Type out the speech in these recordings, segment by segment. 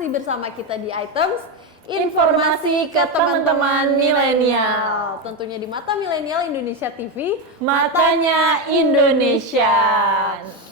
masih bersama kita di Items Informasi ke teman-teman milenial. Tentunya di Mata Milenial Indonesia TV, Matanya Indonesia.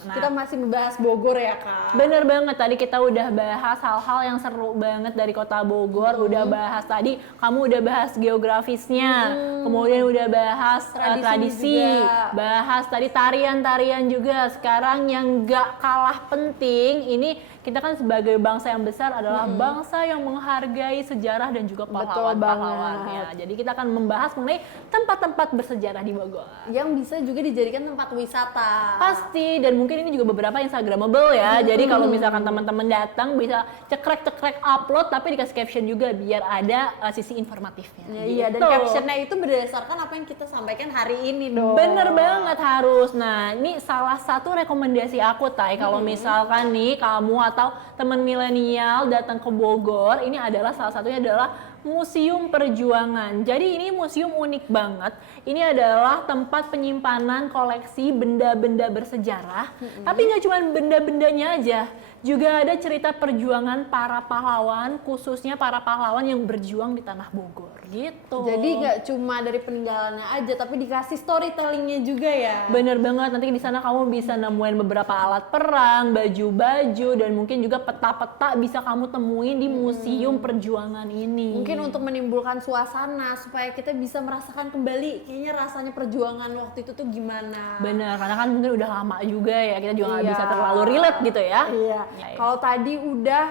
Nah, kita masih membahas Bogor ya Kak. Bener banget, tadi kita udah bahas hal-hal yang seru banget dari kota Bogor. Udah bahas tadi, kamu udah bahas geografisnya, kemudian udah bahas tradisi, bahas tadi tarian-tarian juga. Sekarang yang gak kalah penting, ini kita kan sebagai bangsa yang besar adalah bangsa yang menghargai sejarah dan juga pahlawan-pahlawannya. Jadi kita akan membahas mengenai tempat-tempat bersejarah di Bogor. Yang bisa juga dijadikan tempat wisata. Pasti, dan mungkin ini juga beberapa Instagramable ya. Jadi kalau misalkan teman-teman datang bisa cekrek-cekrek upload, tapi dikasih caption juga biar ada sisi informatifnya. Iya, dan captionnya itu berdasarkan apa yang kita sampaikan hari ini dong. Bener banget harus. Nah, ini salah satu rekomendasi aku, Tai. Kalau misalkan nih kamu atau teman milenial datang ke Bogor, ini adalah salah satunya adalah Museum Perjuangan. Jadi ini museum unik banget. Ini adalah tempat penyimpanan koleksi benda-benda bersejarah. Tapi nggak cuma benda-bendanya aja, juga ada cerita perjuangan para pahlawan, khususnya para pahlawan yang berjuang di tanah Bogor gitu. Jadi nggak cuma dari peninggalannya aja, tapi dikasih storytellingnya juga ya. Bener banget, nanti di sana kamu bisa nemuin beberapa alat perang, baju-baju, dan mungkin juga peta-peta bisa kamu temuin di Museum Perjuangan ini. Mungkin untuk menimbulkan suasana supaya kita bisa merasakan kembali kayaknya rasanya perjuangan waktu itu tuh gimana. Bener, karena kan mungkin udah lama juga ya, kita juga nggak bisa terlalu relate gitu ya. Iya. Kalau tadi udah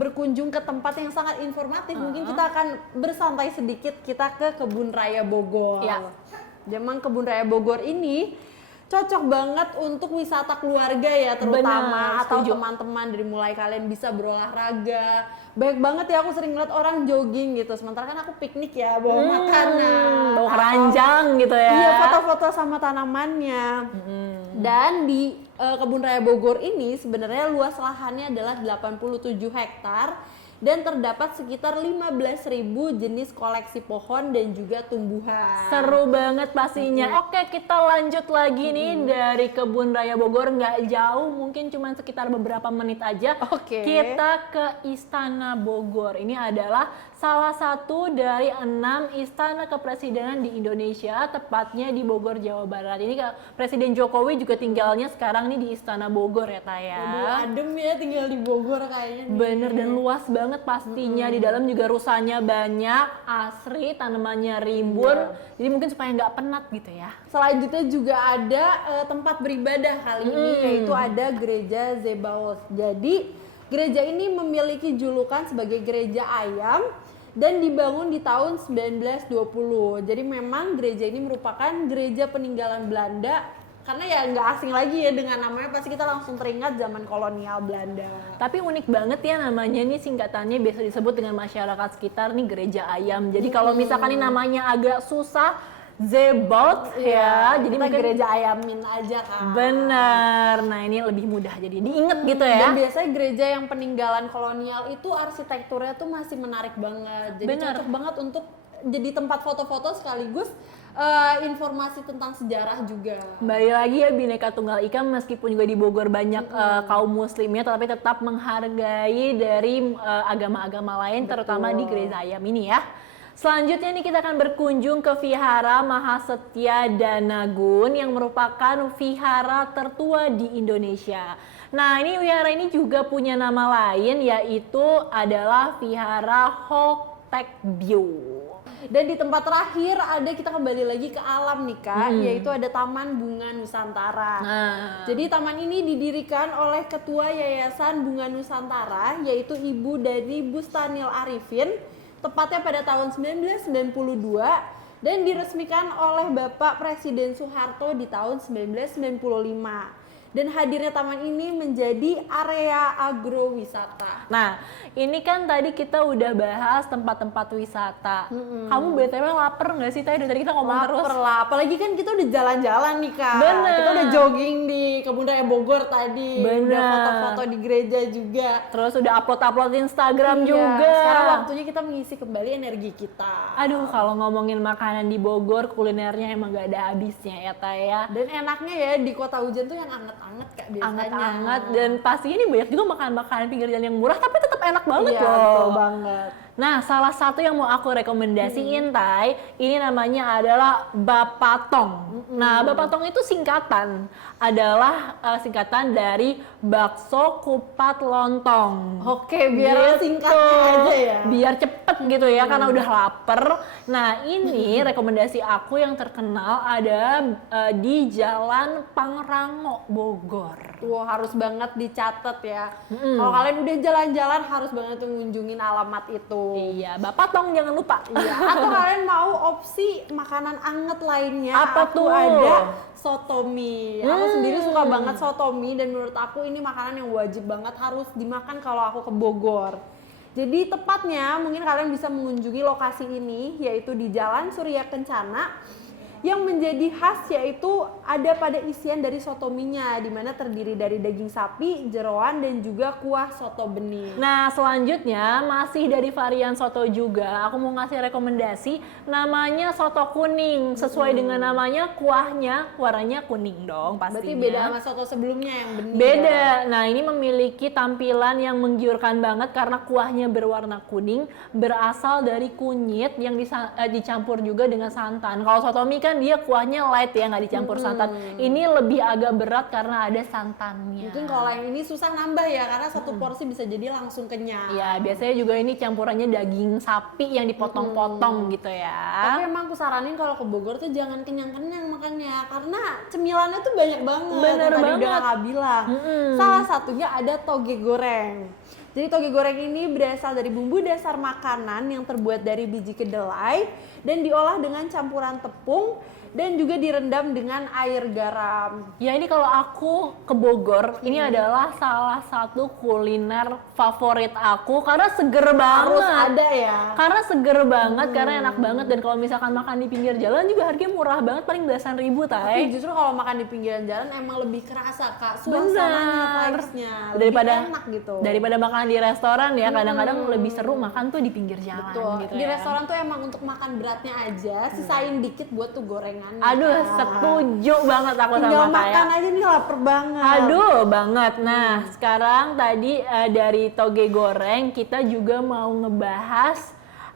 berkunjung ke tempat yang sangat informatif, mungkin kita akan bersantai sedikit, kita ke Kebun Raya Bogor. Iya. Memang Kebun Raya Bogor ini cocok banget untuk wisata keluarga ya, terutama atau teman-teman, dari mulai kalian bisa berolahraga. Banyak banget ya, aku sering ngeliat orang jogging gitu, sementara kan aku piknik ya, bawa makanan, bawa keranjang gitu ya. Iya, foto-foto sama tanamannya. Dan di Kebun Raya Bogor ini sebenarnya luas lahannya adalah 87 hektar dan terdapat sekitar 15.000 jenis koleksi pohon dan juga tumbuhan. Seru banget pastinya. Oke, kita lanjut lagi nih dari Kebun Raya Bogor, nggak jauh, mungkin cuma sekitar beberapa menit aja. Kita ke Istana Bogor. Ini adalah salah satu dari 6 istana kepresidenan di Indonesia, tepatnya di Bogor, Jawa Barat. Ini Presiden Jokowi juga tinggalnya sekarang nih di Istana Bogor ya, Taya. Adem ya tinggal di Bogor kayaknya. Bener, dan luas banget pastinya. Di dalam juga rusanya banyak, asri, tanamannya rimbun. Jadi mungkin supaya nggak penat gitu ya. Selanjutnya juga ada tempat beribadah kali ini, yaitu ada Gereja Zebaoth. Jadi gereja ini memiliki julukan sebagai gereja ayam dan dibangun di tahun 1920. Jadi memang gereja ini merupakan gereja peninggalan Belanda, karena ya nggak asing lagi ya dengan namanya, pasti kita langsung teringat zaman kolonial Belanda. Tapi unik banget ya namanya, nih singkatannya biasa disebut dengan masyarakat sekitar nih gereja ayam. Jadi kalau misalkan ini namanya agak susah, Zebaoth ya, jadi kita mungkin gereja ayamin aja kan. Bener, nah ini lebih mudah jadi diinget gitu ya. Dan biasanya gereja yang peninggalan kolonial itu arsitekturnya tuh masih menarik banget. Jadi cocok banget untuk jadi tempat foto-foto sekaligus informasi tentang sejarah juga. Kembali lagi ya, Bhinneka Tunggal Ika, meskipun juga di Bogor banyak kaum muslimnya, tapi tetap menghargai dari agama-agama lain, terutama di gereja ayam ini ya. Selanjutnya nih kita akan berkunjung ke Vihara Mahasetya Danagun yang merupakan vihara tertua di Indonesia. Nah, ini vihara ini juga punya nama lain, yaitu adalah Vihara Hoktaekbyo. Dan di tempat terakhir kita kembali lagi ke alam nih Kak, yaitu ada Taman Bunga Nusantara. Jadi taman ini didirikan oleh Ketua Yayasan Bunga Nusantara, yaitu Ibu dari Bustanil Arifin, tepatnya pada tahun 1992, dan diresmikan oleh Bapak Presiden Soeharto di tahun 1995. Dan hadirnya taman ini menjadi area agrowisata. Nah, ini kan tadi kita udah bahas tempat-tempat wisata. Kamu BTW lapar nggak sih? Tadi kita ngomong terus. Lapar lah, apalagi kan kita udah jalan-jalan nih Kak. Bener. Kita udah jogging di Kebun Raya Bogor tadi. Bener. Udah foto-foto di gereja juga. Terus udah upload-upload Instagram juga. Sekarang waktunya kita mengisi kembali energi kita. Aduh, kalau ngomongin makanan di Bogor, kulinernya emang gak ada habisnya ya, Taya. Dan enaknya ya di kota hujan tuh yang anget anget-anget Kak biasanya. Anget-anget, dan pastinya ini banyak juga makanan-makanan pinggir jalan yang murah tapi tetap enak banget Iya, loh. betul banget. Nah, salah satu yang mau aku rekomendasiin, Tai, ini namanya adalah Bapatong. Nah, Bapatong itu singkatan dari bakso kupat lontong. Oke, biar singkatnya aja ya. Biar cepet gitu ya, karena udah lapar. Nah, ini rekomendasi aku yang terkenal ada di Jalan Pangrango, Bogor. Wah, harus banget dicatat ya. Kalau kalian udah jalan-jalan harus banget mengunjungin alamat itu. Iya, Bapatong jangan lupa. Iya, atau kalian mau opsi makanan anget lainnya? Apa aku tuh? ada soto mie. Aku sendiri suka banget soto mie dan menurut aku ini makanan yang wajib banget harus dimakan kalau aku ke Bogor. Jadi tepatnya mungkin kalian bisa mengunjungi lokasi ini yaitu di Jalan Surya Kencana. Yang menjadi khas yaitu ada pada isian dari soto mie-nya, di mana terdiri dari daging sapi, jeroan, dan juga kuah soto bening. Nah, selanjutnya masih dari varian soto juga. Aku mau ngasih rekomendasi namanya soto kuning. Sesuai dengan namanya, kuahnya warnanya kuning dong pastinya. Berarti beda sama soto sebelumnya yang bening. Beda. Nah, ini memiliki tampilan yang menggiurkan banget karena kuahnya berwarna kuning, berasal dari kunyit yang dicampur juga dengan santan. Kalau soto mie kan dia kuahnya light ya, nggak dicampur santan. Ini lebih agak berat karena ada santannya. Mungkin kalau yang ini susah nambah ya, karena satu porsi bisa jadi langsung kenyang. Ya, biasanya juga ini campurannya daging sapi yang dipotong-potong gitu ya. Tapi emang aku saranin kalau ke Bogor tuh jangan kenyang-kenyang makannya, karena cemilannya tuh banyak banget. Bener Tadi banget. udah kakak bilang. Salah satunya ada toge goreng. Jadi toge goreng ini berasal dari bumbu dasar makanan yang terbuat dari biji kedelai dan diolah dengan campuran tepung dan juga direndam dengan air garam. Ya, ini kalau aku ke Bogor, ini adalah salah satu kuliner favorit aku karena seger banget. Harus ada ya. Karena seger banget, karena enak banget, dan kalau misalkan makan di pinggir jalan juga harganya murah banget, paling belasan ribu, Tapi Tai. justru kalau makan di pinggiran jalan emang lebih kerasa Kak, suasananya, vibes-nya. Daripada lebih enak gitu. Daripada makan di restoran ya, kadang-kadang lebih seru makan tuh di pinggir jalan. Betul. Gitu Di ya. restoran tuh emang untuk makan beratnya aja, sisain dikit buat tuh gorengannya. Aduh, setuju banget aku Tinggal sama makan Taya. aja nih lapar banget. Aduh, banget. Nah, sekarang tadi dari toge goreng kita juga mau ngebahas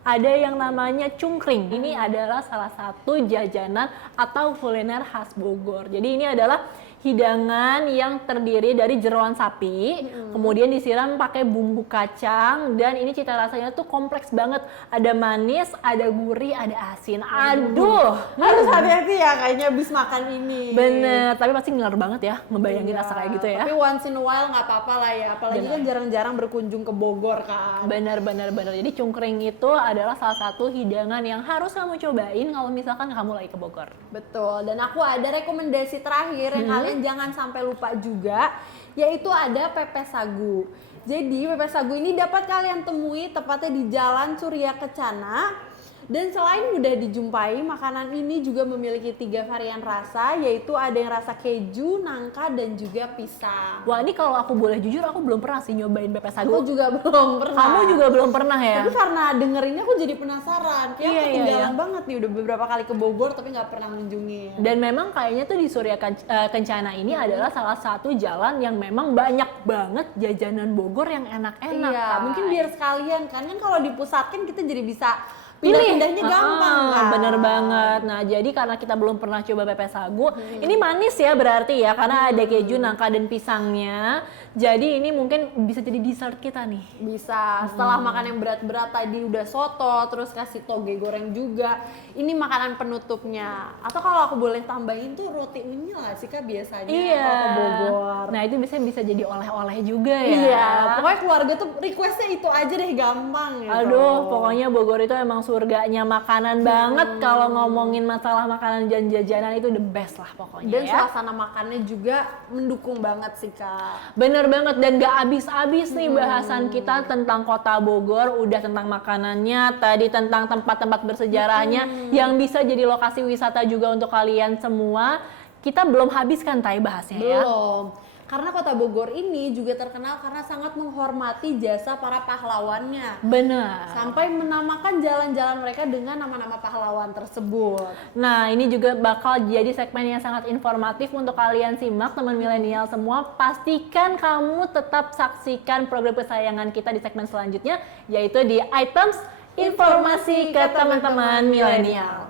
ada yang namanya cungkring. Ini adalah salah satu jajanan atau kuliner khas Bogor. Jadi ini adalah hidangan yang terdiri dari jeroan sapi, kemudian disiram pakai bumbu kacang, dan ini cita rasanya tuh kompleks banget. Ada manis, ada gurih, ada asin. Aduh, Harus hati-hati ya kayaknya abis makan ini. bener. Tapi pasti ngiler banget ya ngebayangin Iya, rasa kayak gitu ya. Tapi once in a while nggak apa-apa lah ya. Apalagi kan jarang-jarang berkunjung ke Bogor kan. Bener. Jadi cungkring itu adalah salah satu hidangan yang harus kamu cobain kalau misalkan kamu lagi ke Bogor. Betul, dan aku ada rekomendasi terakhir yang kalian jangan sampai lupa juga, yaitu ada pepes sagu. Jadi pepes sagu ini dapat kalian temui tepatnya di Jalan Surya Kencana. Dan selain mudah dijumpai, makanan ini juga memiliki 3 varian rasa, yaitu ada yang rasa keju, nangka, dan juga pisang. Wah, ini kalau aku boleh jujur, aku belum pernah sih nyobain pepes sagu. Aku juga belum pernah. Kamu juga belum pernah ya? Tapi karena dengerinnya aku jadi penasaran. Kayak Iya, ketinggalan iya. banget nih, udah beberapa kali ke Bogor tapi nggak pernah ngunjungin. Dan memang kayaknya tuh di Surya Kencana ini adalah salah satu jalan yang memang banyak banget jajanan Bogor yang enak-enak. Iya, Tai. mungkin biar sekalian kan kalau dipusatkan kita jadi bisa pindah-pindahnya gampang kan. Bener banget. Nah, jadi karena kita belum pernah coba pepes sagu, ini manis ya berarti ya, karena ada keju, nangka, dan pisangnya. Jadi ini mungkin bisa jadi dessert kita nih. Bisa, setelah makan yang berat-berat tadi udah soto, terus kasih toge goreng juga, ini makanan penutupnya. Atau kalau aku boleh tambahin tuh roti unyil lah sih Kak biasanya Iya. kalau ke Bogor. Nah, itu biasanya bisa jadi oleh-oleh juga ya. Iya, pokoknya keluarga tuh requestnya itu aja deh, gampang gitu. Aduh, pokoknya Bogor itu emang surganya makanan banget. Kalau ngomongin masalah makanan dan jajanan itu the best lah pokoknya. Dan ya. suasana makannya juga mendukung banget sih Kak. Bener banget, dan gak habis-habis nih bahasan kita tentang kota Bogor. Udah tentang makanannya, tadi tentang tempat-tempat bersejarahnya yang bisa jadi lokasi wisata juga untuk kalian semua. Kita belum habis kan Tai bahasnya ya? Belum. Karena kota Bogor ini juga terkenal karena sangat menghormati jasa para pahlawannya. Benar. Sampai menamakan jalan-jalan mereka dengan nama-nama pahlawan tersebut. Nah, ini juga bakal jadi segmen yang sangat informatif untuk kalian simak, teman milenial semua. Pastikan kamu tetap saksikan program kesayangan kita di segmen selanjutnya, yaitu di Items Informasi ke Teman-teman Milenial.